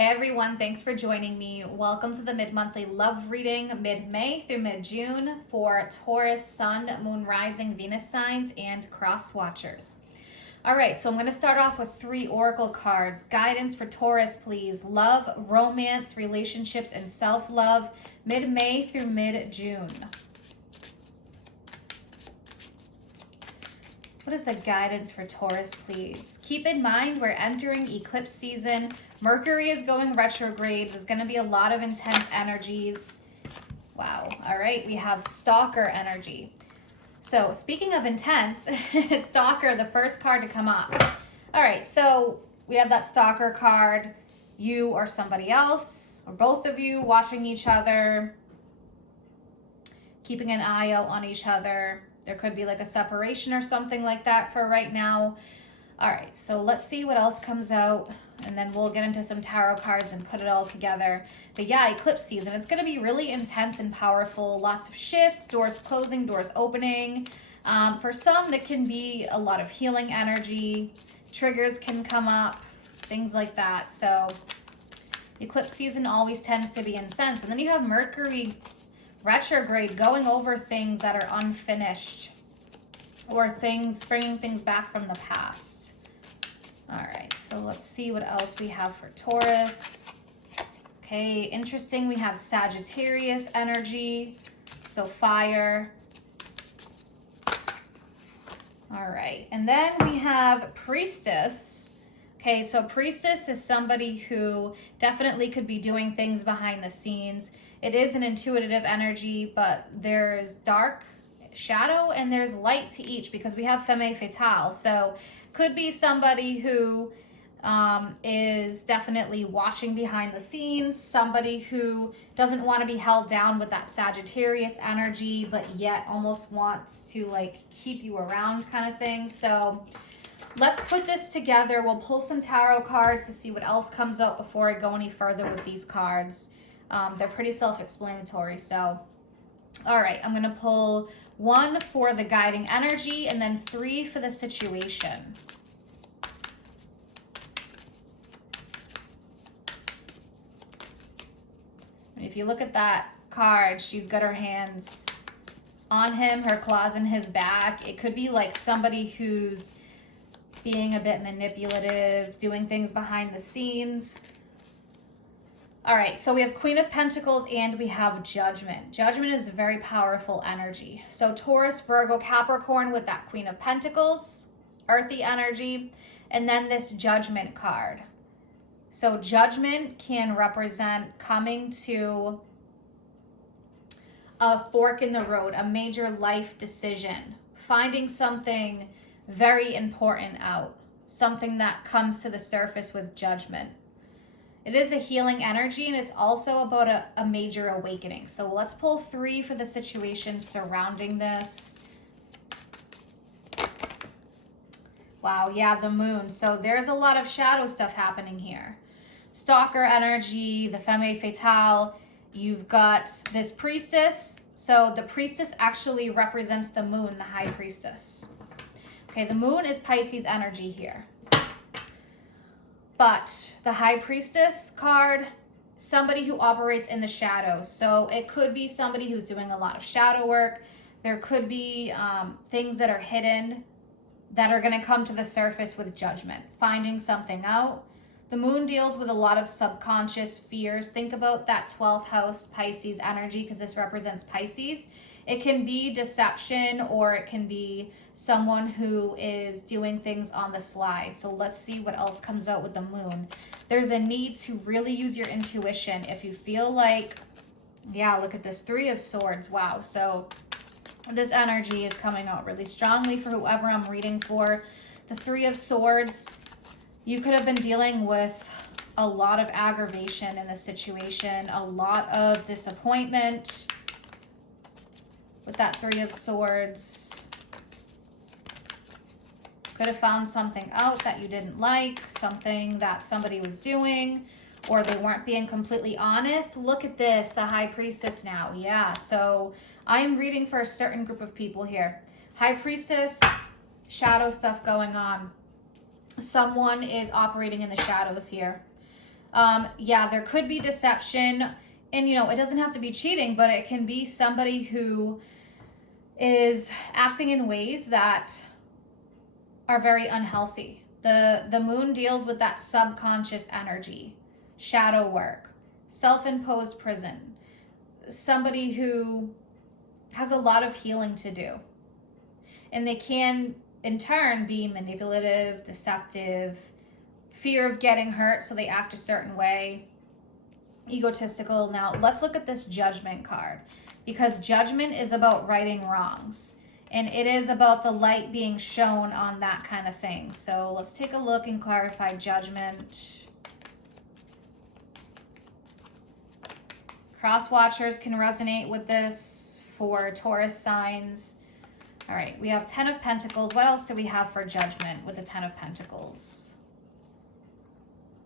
Hey everyone, thanks for joining me. Welcome to the mid-monthly love reading, mid-May through mid-June for Taurus, Sun, Moon, Rising, Venus signs, and cross watchers. All right, so I'm going to start off with 3 oracle cards. Guidance for Taurus, please. Love, romance, relationships, and self-love, mid-May through mid-June. What is the guidance for Taurus, please? Keep in mind we're entering eclipse season. Mercury is going retrograde. There's going to be a lot of intense energies. Wow. All right. We have stalker energy. So speaking of intense, stalker, the first card to come up. All right. So we have that stalker card. You or somebody else, or both of you watching each other, keeping an eye out on each other. There could be like a separation or something like that for right now. All right, so let's see what else comes out, and then we'll get into some tarot cards and put it all together. But yeah, eclipse season, it's going to be really intense and powerful. Lots of shifts, doors closing, doors opening. For some, that can be a lot of healing energy. Triggers can come up, things like that. So eclipse season always tends to be intense. And then you have Mercury retrograde, going over things that are unfinished or things, bringing things back from the past. All right, so let's see what else we have for Taurus. Okay, interesting. We have Sagittarius energy, so fire. All right, and then we have Priestess. Okay, so Priestess is somebody who definitely could be doing things behind the scenes. It is an intuitive energy, but there's dark, shadow, and there's light to each because we have femme fatale. So could be somebody who is definitely watching behind the scenes, somebody who doesn't want to be held down with that Sagittarius energy, but yet almost wants to like keep you around kind of thing. So let's put this together. We'll pull some tarot cards to see what else comes out before I go any further with these cards. They're pretty self-explanatory. So, all right, I'm going to pull 1 for the guiding energy and then 3 for the situation. And if you look at that card, she's got her hands on him, her claws in his back. It could be like somebody who's being a bit manipulative, doing things behind the scenes. All right, so we have Queen of Pentacles and we have Judgment. Judgment is a very powerful energy. So Taurus, Virgo, Capricorn with that Queen of Pentacles, earthy energy, and then this Judgment card. So Judgment can represent coming to a fork in the road, a major life decision, finding something very important out, something that comes to the surface with Judgment. It is a healing energy, and it's also about a major awakening. So let's pull 3 for the situation surrounding this. Wow, yeah, the moon. So there's a lot of shadow stuff happening here. Stalker energy, the femme fatale. You've got this priestess. So the priestess actually represents the moon, the high priestess. Okay, the moon is Pisces energy here. But the High Priestess card, somebody who operates in the shadows. So it could be somebody who's doing a lot of shadow work. There could be things that are hidden that are going to come to the surface with Judgment, finding something out. The moon deals with a lot of subconscious fears. Think about that 12th house Pisces energy because this represents Pisces. It can be deception or it can be someone who is doing things on the sly. So let's see what else comes out with the moon. There's a need to really use your intuition. If you feel like, yeah, look at this 3 of Swords. Wow. So this energy is coming out really strongly for whoever I'm reading for. The 3 of Swords, you could have been dealing with a lot of aggravation in this situation, a lot of disappointment. With that 3 of Swords, could have found something out that you didn't like, something that somebody was doing, or they weren't being completely honest. Look at this, the High Priestess now. Yeah, so I am reading for a certain group of people here. High Priestess, shadow stuff going on. Someone is operating in the shadows here. Yeah, there could be deception. And, you know, it doesn't have to be cheating, but it can be somebody who is acting in ways that are very unhealthy. The moon deals with that subconscious energy, shadow work, self-imposed prison, somebody who has a lot of healing to do. And they can, in turn, be manipulative, deceptive, fear of getting hurt, so they act a certain way, egotistical. Now, let's look at this Judgment card, because Judgment is about righting wrongs. And it is about the light being shown on that kind of thing. So let's take a look and clarify Judgment. Cross watchers can resonate with this for Taurus signs. All right, we have 10 of Pentacles. What else do we have for Judgment with the 10 of Pentacles?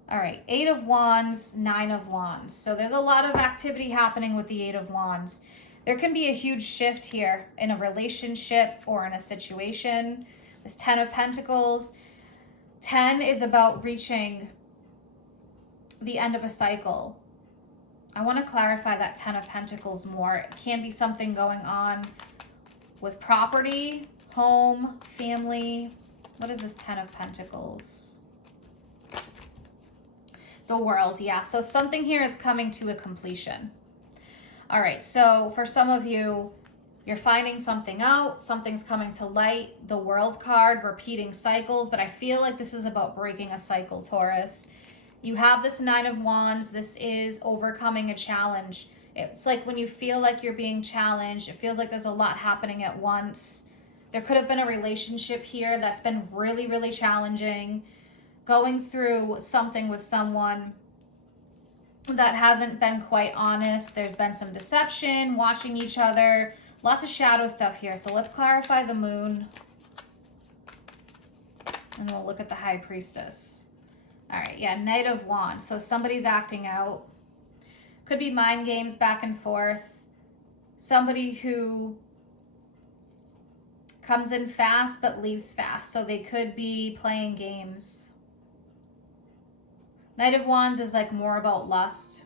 All right, 8 of Wands, 9 of Wands. So there's a lot of activity happening with the 8 of Wands. There can be a huge shift here in a relationship or in a situation. This 10 of Pentacles. 10 is about reaching the end of a cycle. I want to clarify that 10 of Pentacles more. It can be something going on with property, home, family. What is this 10 of Pentacles? The World, yeah. So something here is coming to a completion. All right, so for some of you, you're finding something out, something's coming to light. The World card, repeating cycles, but I feel like this is about breaking a cycle, Taurus. You have this 9 of Wands. This is overcoming a challenge. It's like when you feel like you're being challenged, it feels like there's a lot happening at once. There could have been a relationship here that's been really, really challenging. Going through something with someone that hasn't been quite honest. There's been some deception, watching each other, lots of shadow stuff here. So let's clarify the Moon. And we'll look at the High Priestess. All right, yeah, Knight of Wands. So somebody's acting out. Could be mind games back and forth. Somebody who comes in fast but leaves fast. So they could be playing games. Knight of Wands is like more about lust.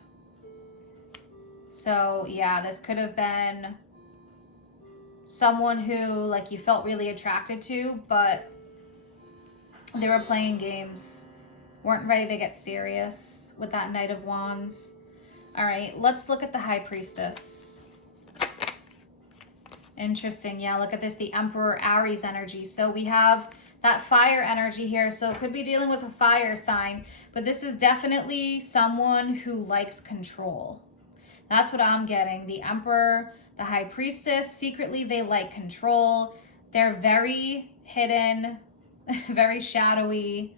So yeah, this could have been someone who like you felt really attracted to, but they were playing games, weren't ready to get serious with that Knight of Wands. All right, let's look at the High Priestess. Interesting. Yeah, look at this, the Emperor Aries energy. So we have that fire energy here. So it could be dealing with a fire sign, but this is definitely someone who likes control. That's what I'm getting. The Emperor, the High Priestess, secretly they like control. They're very hidden, very shadowy.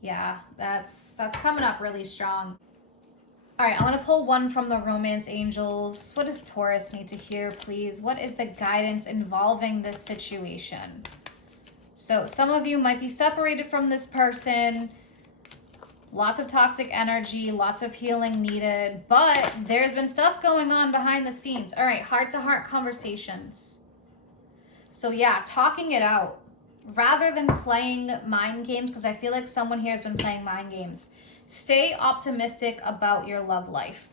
Yeah, that's coming up really strong. All right, I want to pull one from the Romance Angels. What does Taurus need to hear, please? What is the guidance involving this situation? So some of you might be separated from this person. Lots of toxic energy, lots of healing needed, but there's been stuff going on behind the scenes. All right, heart-to-heart conversations. So yeah, talking it out rather than playing mind games, because I feel like someone here has been playing mind games. Stay optimistic about your love life.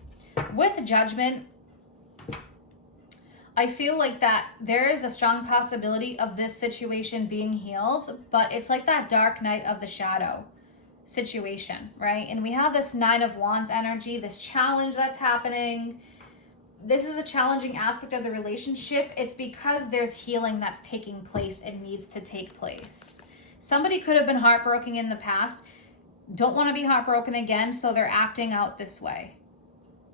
With Judgment, I feel like that there is a strong possibility of this situation being healed, but it's like that dark night of the shadow situation, right? And we have this 9 of Wands energy, this challenge that's happening. This is a challenging aspect of the relationship. It's because there's healing that's taking place and needs to take place. Somebody could have been heartbroken in the past, don't want to be heartbroken again, so they're acting out this way.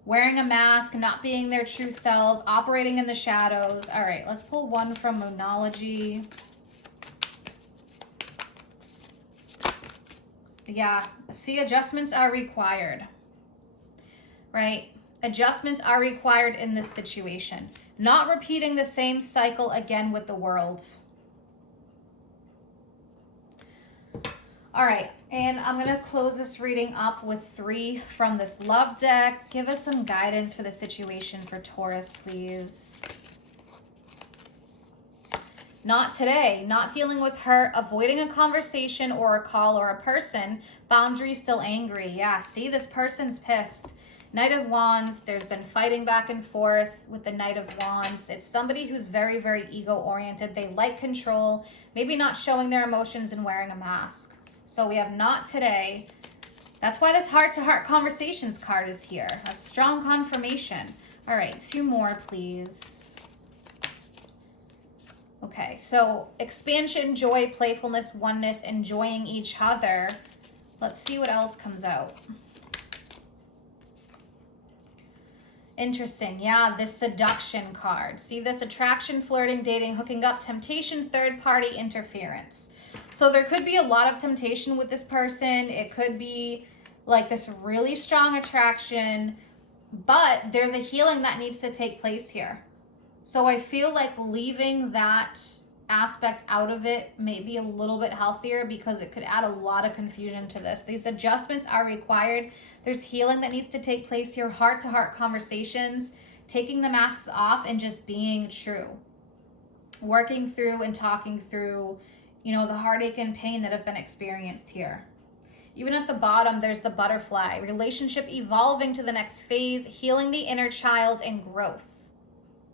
Wearing a mask, not being their true selves, operating in the shadows. All right, let's pull one from Moonology. Yeah, see, adjustments are required, right? Adjustments are required in this situation. Not repeating the same cycle again with the World. All right, and I'm going to close this reading up with 3 from this Love deck. Give us some guidance for the situation for Taurus, please. Not today. Not dealing with hurt, avoiding a conversation or a call or a person. Boundaries, still angry. Yeah, see, this person's pissed. Knight of Wands, there's been fighting back and forth with the Knight of Wands. It's somebody who's very, very ego-oriented. They like control, maybe not showing their emotions and wearing a mask. So we have not today. That's why this heart-to-heart conversations card is here. That's strong confirmation. All right, 2 more, please. Okay, so expansion, joy, playfulness, oneness, enjoying each other. Let's see what else comes out. Interesting. Yeah, this seduction card. See this? Attraction, flirting, dating, hooking up, temptation, third-party interference. So there could be a lot of temptation with this person. It could be like this really strong attraction, but there's a healing that needs to take place here. So I feel like leaving that aspect out of it may be a little bit healthier because it could add a lot of confusion to this. These adjustments are required. There's healing that needs to take place here, heart-to-heart conversations, taking the masks off and just being true. Working through and talking through, you know, the heartache and pain that have been experienced here. Even at the bottom, there's the butterfly. Relationship evolving to the next phase, healing the inner child and growth.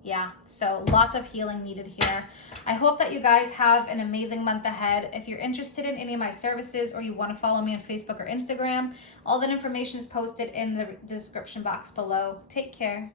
Yeah, so lots of healing needed here. I hope that you guys have an amazing month ahead. If you're interested in any of my services or you want to follow me on Facebook or Instagram, all that information is posted in the description box below. Take care.